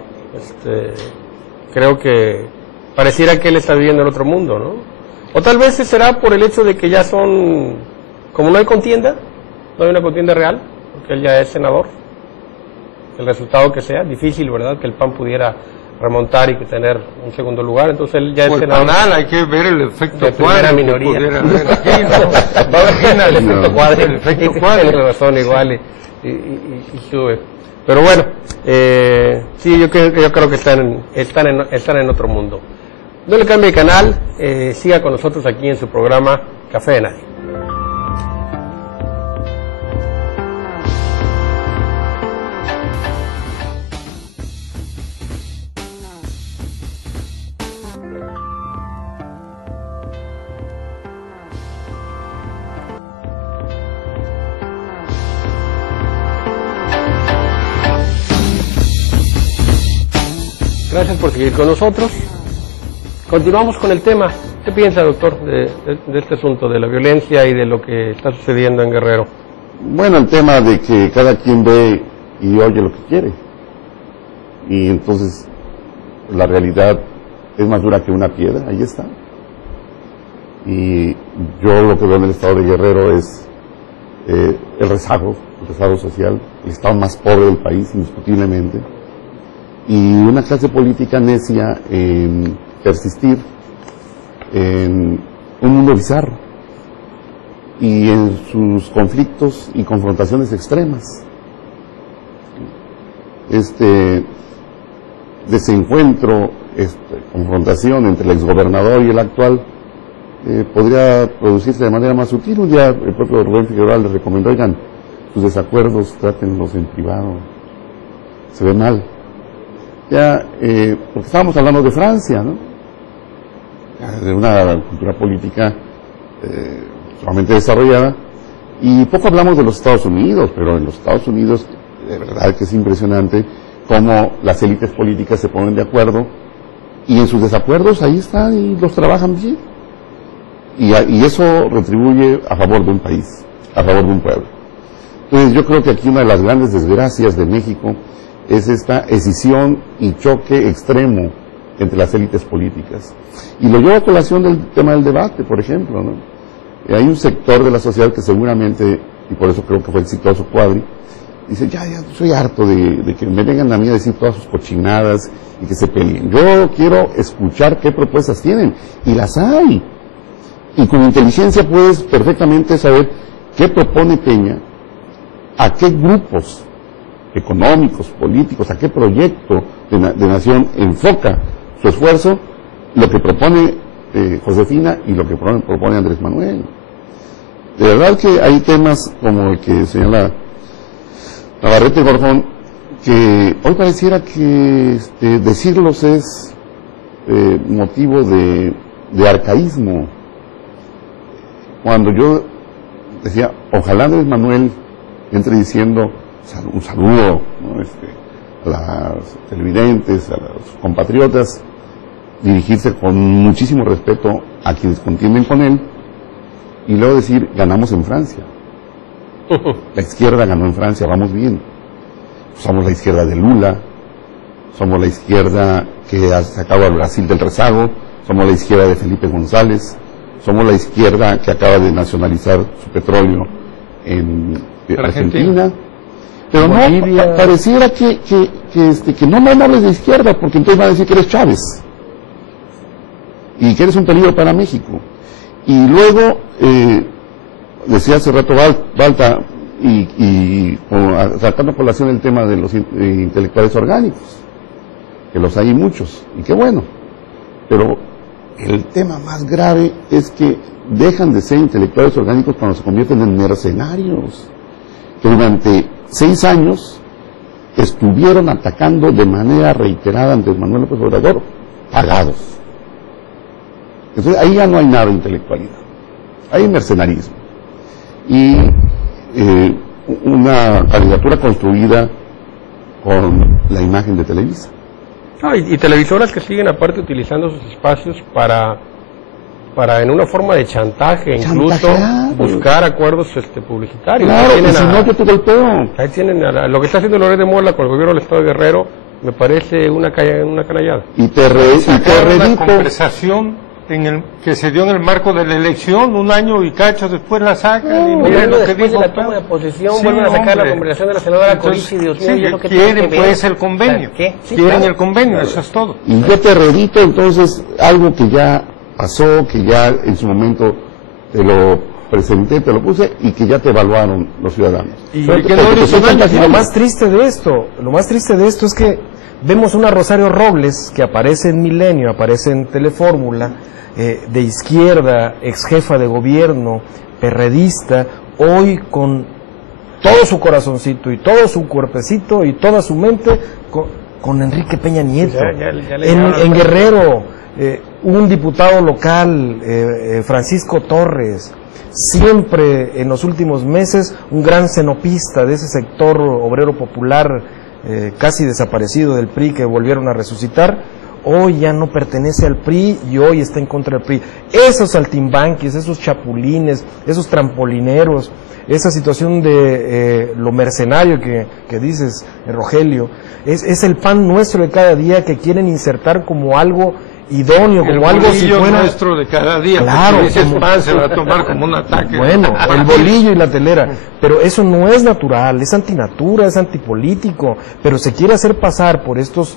creo que pareciera que él está viviendo en otro mundo, ¿no? O tal vez será por el hecho de que ya son, como no hay contienda, no hay una contienda real, porque él ya es senador, el resultado que sea, difícil, ¿verdad?, que el PAN pudiera remontar y que tener un segundo lugar, entonces él ya es senador. Hay que ver el efecto Cuadri, minoría. El efecto Cuadri. Tiene razón, igual, y sube. Pero bueno, sí, yo creo que están en otro mundo. No le cambie de canal, siga con nosotros aquí en su programa Café de Nadie. Gracias por seguir con nosotros. Continuamos con el tema. ¿Qué piensa, doctor, de este asunto, de la violencia y de lo que está sucediendo en Guerrero? Bueno, el tema de que cada quien ve y oye lo que quiere. Y entonces la realidad es más dura que una piedra, ahí está. Y yo lo que veo en el estado de Guerrero es el rezago social, el estado más pobre del país, indiscutiblemente. Y una clase política necia en persistir en un mundo bizarro y en sus conflictos y confrontaciones extremas. Este desencuentro, confrontación entre el exgobernador y el actual podría producirse de manera más sutil. Un día el propio Rubén Figueroa les recomendó, oigan, sus desacuerdos trátenlos en privado, se ve mal. Ya, porque estábamos hablando de Francia, ¿no? De una cultura política sumamente desarrollada, y poco hablamos de los Estados Unidos, pero en los Estados Unidos de verdad que es impresionante cómo las élites políticas se ponen de acuerdo, y en sus desacuerdos ahí están y los trabajan bien, y eso retribuye a favor de un país, a favor de un pueblo. Entonces yo creo que aquí una de las grandes desgracias de México es esta escisión y choque extremo entre las élites políticas. Y lo llevo a colación del tema del debate, por ejemplo, ¿no? Hay un sector de la sociedad que seguramente, y por eso creo que fue exitoso Cuadri, dice, ya soy harto de que me vengan a mí a decir todas sus cochinadas y que se peleen. Yo quiero escuchar qué propuestas tienen, y las hay. Y con inteligencia puedes perfectamente saber qué propone Peña, a qué grupos económicos, políticos, a qué proyecto de nación enfoca su esfuerzo, lo que propone Josefina y lo que propone Andrés Manuel. De verdad que hay temas como el que señala Navarrete Gorjón, que hoy pareciera que decirlos es motivo de arcaísmo. Cuando yo decía, ojalá Andrés Manuel entre diciendo un saludo, ¿no? A las televidentes, a los compatriotas, dirigirse con muchísimo respeto a quienes contienden con él, y luego decir, ganamos en Francia. La izquierda ganó en Francia, vamos bien. Somos la izquierda de Lula, somos la izquierda que ha sacado al Brasil del rezago, somos la izquierda de Felipe González, somos la izquierda que acaba de nacionalizar su petróleo en Argentina. Pero no, pareciera que no me hables de izquierda, porque entonces van a decir que eres Chávez y que eres un peligro para México. Y luego, decía hace rato Balta, y sacando a colación el tema de los intelectuales orgánicos, que los hay muchos, y qué bueno, pero el tema más grave es que dejan de ser intelectuales orgánicos cuando se convierten en mercenarios, que durante 6 años estuvieron atacando de manera reiterada a Andrés Manuel López Obrador, pagados. Entonces ahí ya no hay nada de intelectualidad, hay mercenarismo. Y una candidatura construida con la imagen de Televisa. No, y televisoras que siguen aparte utilizando sus espacios para en una forma de chantaje, incluso buscar acuerdos publicitarios. Claro, y si no, yo te golpeo. Ahí tienen lo que está haciendo Loret de Mola con el gobierno del Estado de Guerrero, me parece una canallada. Y te la conversación que se dio en el marco de la elección, 1 año y cacho después la sacan. Y miren lo que después dijo de la toma de posesión, vuelven a sacar la conversación de la senadora Corici, Dios mío. Sí, ¿eso qué quieren tiene que pues ver? el convenio. ¿Qué? Sí, quieren claro. el convenio, eso es todo. Y yo te redito entonces algo que ya pasó, que ya en su momento te lo presenté, te lo puse y que ya te evaluaron los ciudadanos. Y Porque lo más triste de esto es que vemos una Rosario Robles que aparece en Milenio, aparece en Telefórmula, de izquierda, ex jefa de gobierno, perredista, hoy con todo su corazoncito y todo su cuerpecito y toda su mente con Enrique Peña Nieto. En Guerrero, un diputado local, Francisco Torres, siempre en los últimos meses un gran cenopista de ese sector obrero popular casi desaparecido del PRI que volvieron a resucitar. Hoy ya no pertenece al PRI y hoy está en contra del PRI. Esos saltimbanquis, esos chapulines, esos trampolineros, esa situación de lo mercenario que dices, Rogelio, es el pan nuestro de cada día que quieren insertar como algo idóneo, como algo si fuera nuestro de cada día. Claro, ese pan se va a tomar como un ataque. Bueno, el bolillo y la telera, pero eso no es natural, es antinatura, es antipolítico, pero se quiere hacer pasar por estos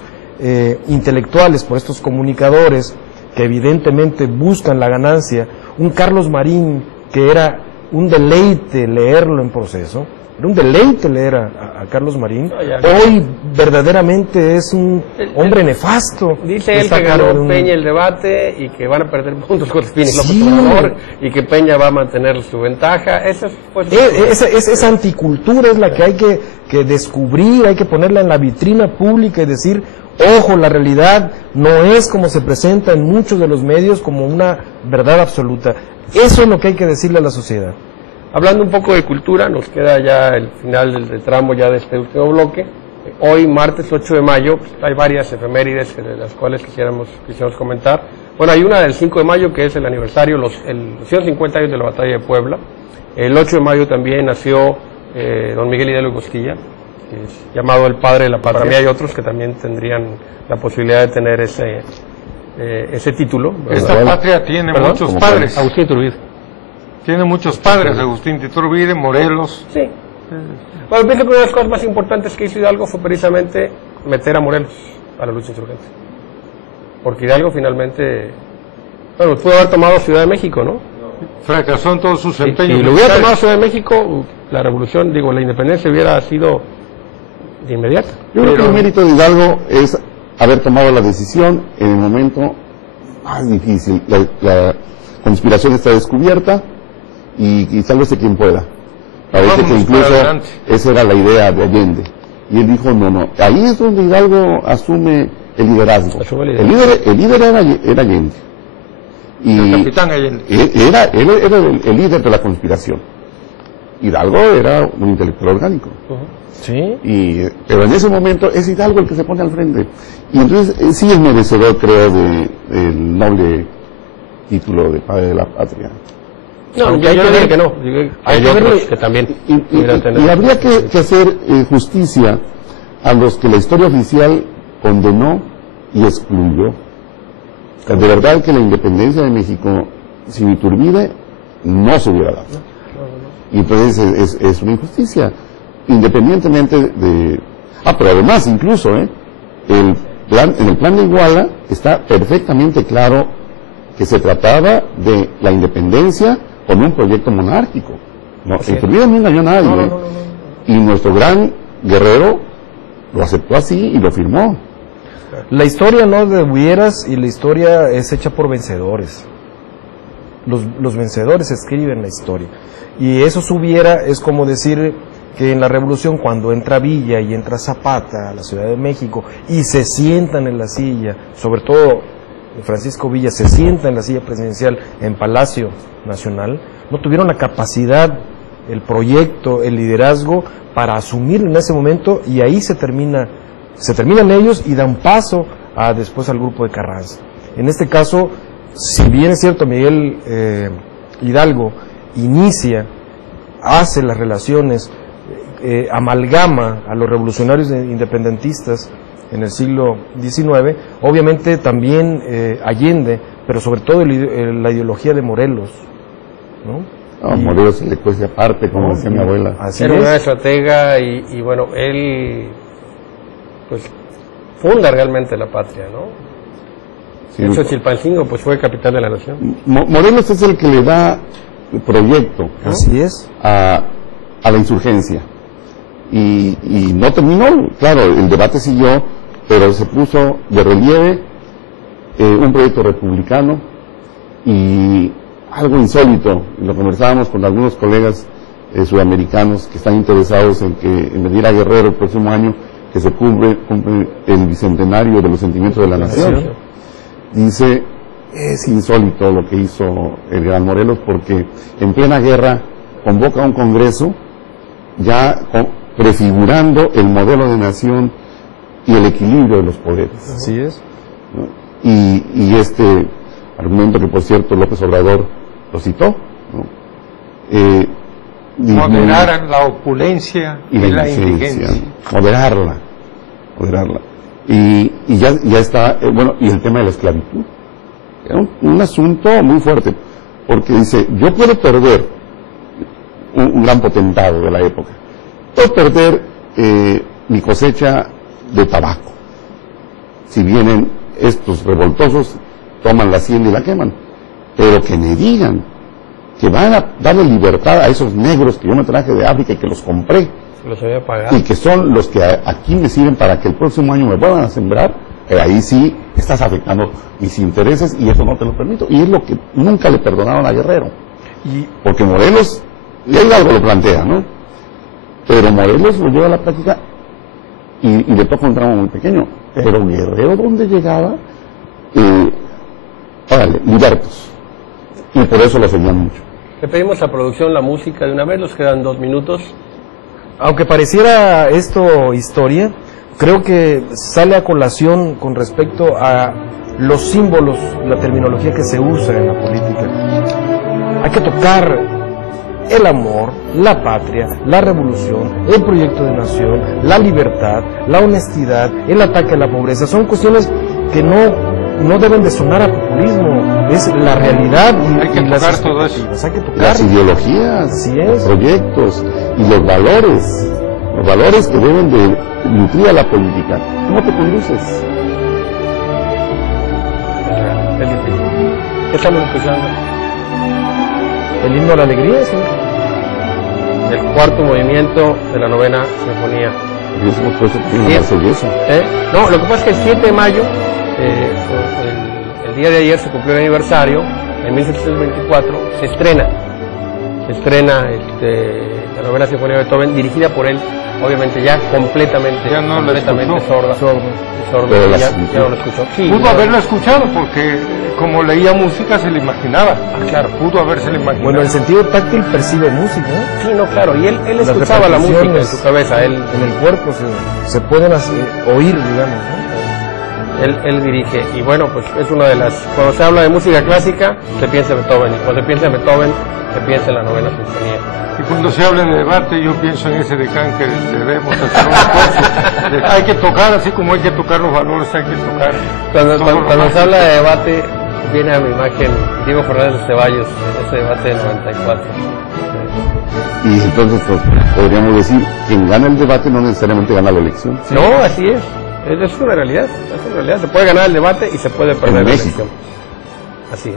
intelectuales, por estos comunicadores que evidentemente buscan la ganancia. Un Carlos Marín que era un deleite leerlo en Proceso, era un deleite leer a Carlos Marín. Hoy verdaderamente es un hombre nefasto. Dice él que ganó Peña el debate y que van a perder puntos con Espíritu Sí. López Obrador y que Peña va a mantener su ventaja. Esa anticultura es la que hay que descubrir, hay que ponerla en la vitrina pública y decir, ojo, la realidad no es como se presenta en muchos de los medios como una verdad absoluta. Eso es lo que hay que decirle a la sociedad. Hablando un poco de cultura, nos queda ya el final del tramo ya de este último bloque. Hoy, martes 8 de mayo, pues, hay varias efemérides de las cuales quisiéramos comentar. Bueno, hay una del 5 de mayo que es el aniversario, los 150 años de la batalla de Puebla. El 8 de mayo también nació don Miguel Hidalgo Costilla, que es llamado el padre de la patria. Para mí hay otros que también tendrían la posibilidad de tener ese título. Esta patria tiene muchos padres. Agustín Iturbide. Tiene muchos padres, Agustín Iturbide, Morelos. Sí. Bueno, pienso que una de las cosas más importantes que hizo Hidalgo fue precisamente meter a Morelos a la lucha insurgente. Porque Hidalgo finalmente, bueno, pudo haber tomado Ciudad de México, ¿no? Fracasó en todos sus empeños. Si lo hubiera tomado Ciudad de México, la revolución, la independencia hubiera sido de inmediato. Yo creo que el mérito de Hidalgo es haber tomado la decisión en el momento más difícil. La conspiración está descubierta y sálvese quien pueda. Parece que incluso esa era la idea de Allende. Y él dijo, no. Ahí es donde Hidalgo asume el liderazgo. El líder era Allende. Y el capitán Allende. Él era el líder de la conspiración. Hidalgo era un intelectual orgánico. Sí. Pero en ese momento es Hidalgo el que se pone al frente. Y entonces sí es merecedor, creo, del noble título de padre de la patria. No, hay que ver que no. Hay otros que también. Y habría que hacer justicia a los que la historia oficial condenó y excluyó. De verdad que la independencia de México sin Iturbide no se hubiera dado. Y entonces es una injusticia, independientemente de... pero además incluso, en el plan de Iguala está perfectamente claro que se trataba de la independencia con un proyecto monárquico, No, Iturbide no engañó a nadie. No. Y nuestro gran guerrero lo aceptó así y lo firmó. La historia no de hubieras, y la historia es hecha por vencedores. Los vencedores escriben la historia. Y eso hubiera es como decir que en la revolución, cuando entra Villa y entra Zapata a la Ciudad de México y se sientan en la silla, sobre todo Francisco Villa se sienta en la silla presidencial en Palacio Nacional, no tuvieron la capacidad, el proyecto, el liderazgo para asumir en ese momento, y ahí se terminan ellos y dan paso después al grupo de Carranza. En este caso, si bien es cierto, Miguel Hidalgo hace las relaciones, amalgama a los revolucionarios independentistas en el siglo XIX, obviamente también Allende, pero sobre todo la ideología de Morelos, ¿no? Morelos se le cuece aparte, como decía mi abuela. Así era una estratega y bueno, él pues funda realmente la patria, ¿no? Sí, de hecho, Chilpancingo pues fue capital de la nación. Morelos es el que le da el proyecto, ¿no? Así es. a la insurgencia. Y no terminó, claro, el debate siguió, pero se puso de relieve un proyecto republicano y algo insólito. Lo conversábamos con algunos colegas sudamericanos que están interesados en venir a Guerrero el próximo año, que se cumple el bicentenario de los sentimientos de la nación. Dice, es insólito lo que hizo el gran Morelos, porque en plena guerra convoca un congreso ya prefigurando el modelo de nación y el equilibrio de los poderes. Así es. ¿No? Y este argumento que, por cierto, López Obrador lo citó, ¿no? Moderar la opulencia y la indigencia. Moderarla. Y ya está, bueno, y el tema de la esclavitud. Era un asunto muy fuerte, porque dice, yo puedo perder, un gran potentado de la época, puedo perder mi cosecha de tabaco. Si vienen estos revoltosos, toman la hacienda y la queman, pero que me digan que van a darle libertad a esos negros que yo me traje de África y que los compré, los había pagado, y que son los que aquí me sirven para que el próximo año me vuelvan a sembrar, ahí sí estás afectando mis intereses y eso no te lo permito. Y es lo que nunca le perdonaron a Guerrero, porque Morelos, y Hidalgo lo plantea, ¿no? Pero Morelos lo lleva a la práctica y le toca un tramo muy pequeño. Pero Guerrero, donde llegaba, libertos. Y por eso lo seguían mucho. Le pedimos a producción la música de una vez, nos quedan 2 minutos. Aunque pareciera esto historia, creo que sale a colación con respecto a los símbolos, la terminología que se usa en la política. Hay que tocar el amor, la patria, la revolución, el proyecto de nación, la libertad, la honestidad, el ataque a la pobreza. Son cuestiones que no deben de sonar a populismo, es la realidad y hay que las tocar todo eso. Hay que tocar las ideologías, así es, los proyectos y los valores que deben de nutrir a la política. ¿Cómo te conduces? Es difícil. ¿Qué estamos escuchando? el himno a la alegría, sí. El 4º movimiento de la 9ª sinfonía. Y eso por eso tiene la marsellesa. No, lo que pasa es que el 7 de mayo, el día de ayer se cumplió el aniversario, en 1724 se estrena la 9ª sinfonía de Beethoven, dirigida por él, obviamente ya completamente sordo, Pero ya no lo escuchó. Sí, pudo haberlo escuchado porque como leía música se le imaginaba. Claro. Pudo haberse le imaginado. Bueno, el sentido táctil percibe música, ¿no? Sí, no, claro, y él escuchaba la música en su cabeza, en el cuerpo se pueden oír, digamos, ¿no? Él dirige, y bueno, pues es una de las... Cuando se habla de música clásica, se piensa en Beethoven, y cuando se piensa en Beethoven, se piensa en la 9ª sinfonía. Y cuando se habla de debate, yo pienso en ese decán que debemos hacer un esfuerzo. Hay que tocar, así como hay que tocar los valores, hay que tocar... Cuando se habla de debate, viene a mi imagen Diego Fernández de Ceballos, en ese debate del 94. Y entonces pues, podríamos decir, quien gana el debate no necesariamente gana la elección. No, así es. Es una realidad, se puede ganar el debate y se puede perder la elección. Así es.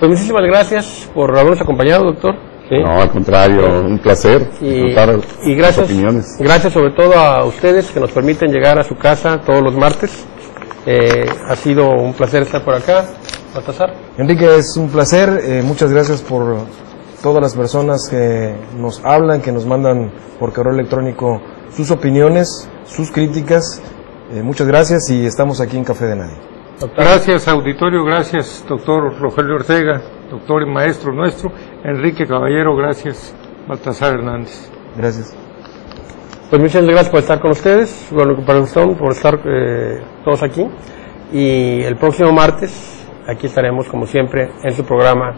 Pues muchísimas gracias por habernos acompañado, doctor. ¿Sí? No, al contrario, un placer disfrutar y sus opiniones. gracias sobre todo a ustedes que nos permiten llegar a su casa todos los martes. Ha sido un placer estar por acá. Baltasar. Enrique, es un placer. Muchas gracias por todas las personas que nos hablan, que nos mandan por correo electrónico sus opiniones, sus críticas. Muchas gracias y estamos aquí en Café de Nadie. Doctor. Gracias, auditorio, gracias, doctor Rogelio Ortega, doctor y maestro nuestro, Enrique Caballero, gracias, Baltasar Hernández. Gracias. Pues muchas gracias por estar con ustedes, bueno, por estar todos aquí. Y el próximo martes, aquí estaremos como siempre en su programa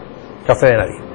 Café de Nadie.